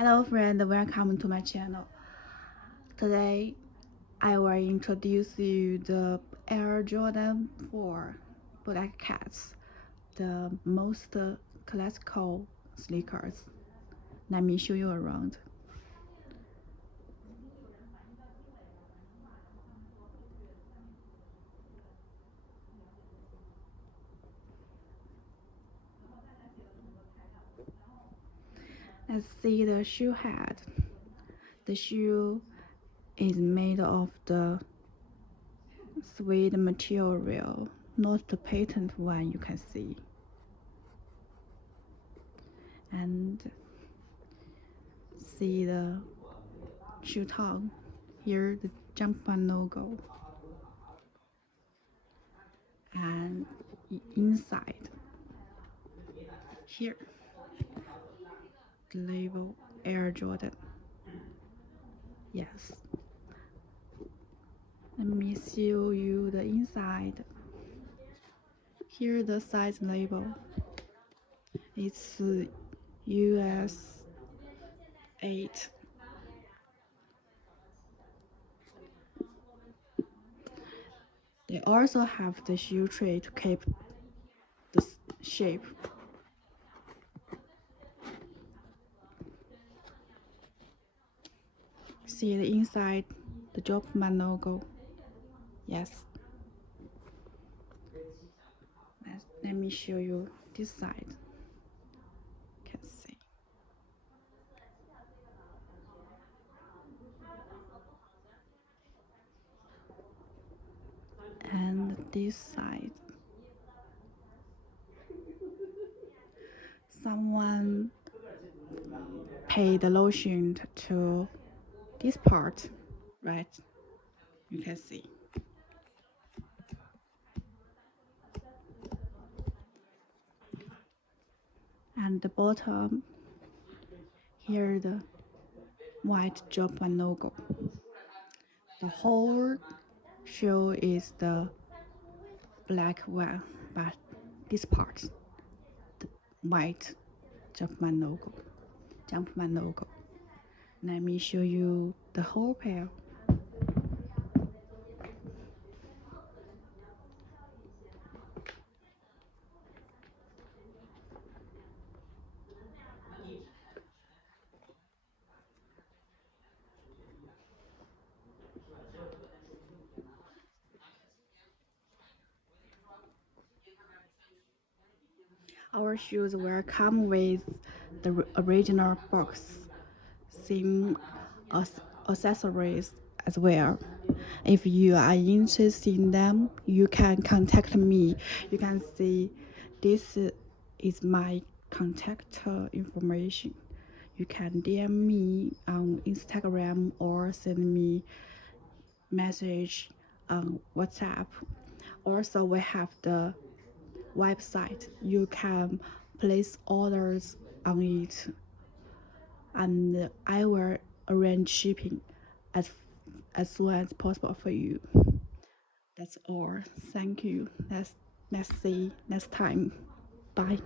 Hello friend, welcome to my channel. Today I will introduce you the Air Jordan 4 Black Cats, the most classical sneakers. Let me show you around. Let's see the shoe head. The shoe is made of the suede material, not the patent one you can see. And see the shoe top. Here the Jumpman logo. And inside here the label Air Jordan. Yes, let me show you the inside. Here the size label. It's US 8. They also have the shoe tray to keep the shape. See the inside, the Jumpman logo. Yes. Let me show you this side. You can see. And this side. Someone paid the lotion to this part, right? You can see. And the bottom, here the white Jumpman logo. The whole shoe is the black one, but this part, the white Jumpman logo. Let me show you the whole pair. Our shoes will come with the original box, same accessories as well. If you are interested in them, you can contact me. You can see this is my contact information. You can DM me on Instagram or send me message on WhatsApp. Also, we have the website. You can place orders on it, and I will arrange shipping as soon as possible for you. That's all. Thank you. Let's see next time. Bye.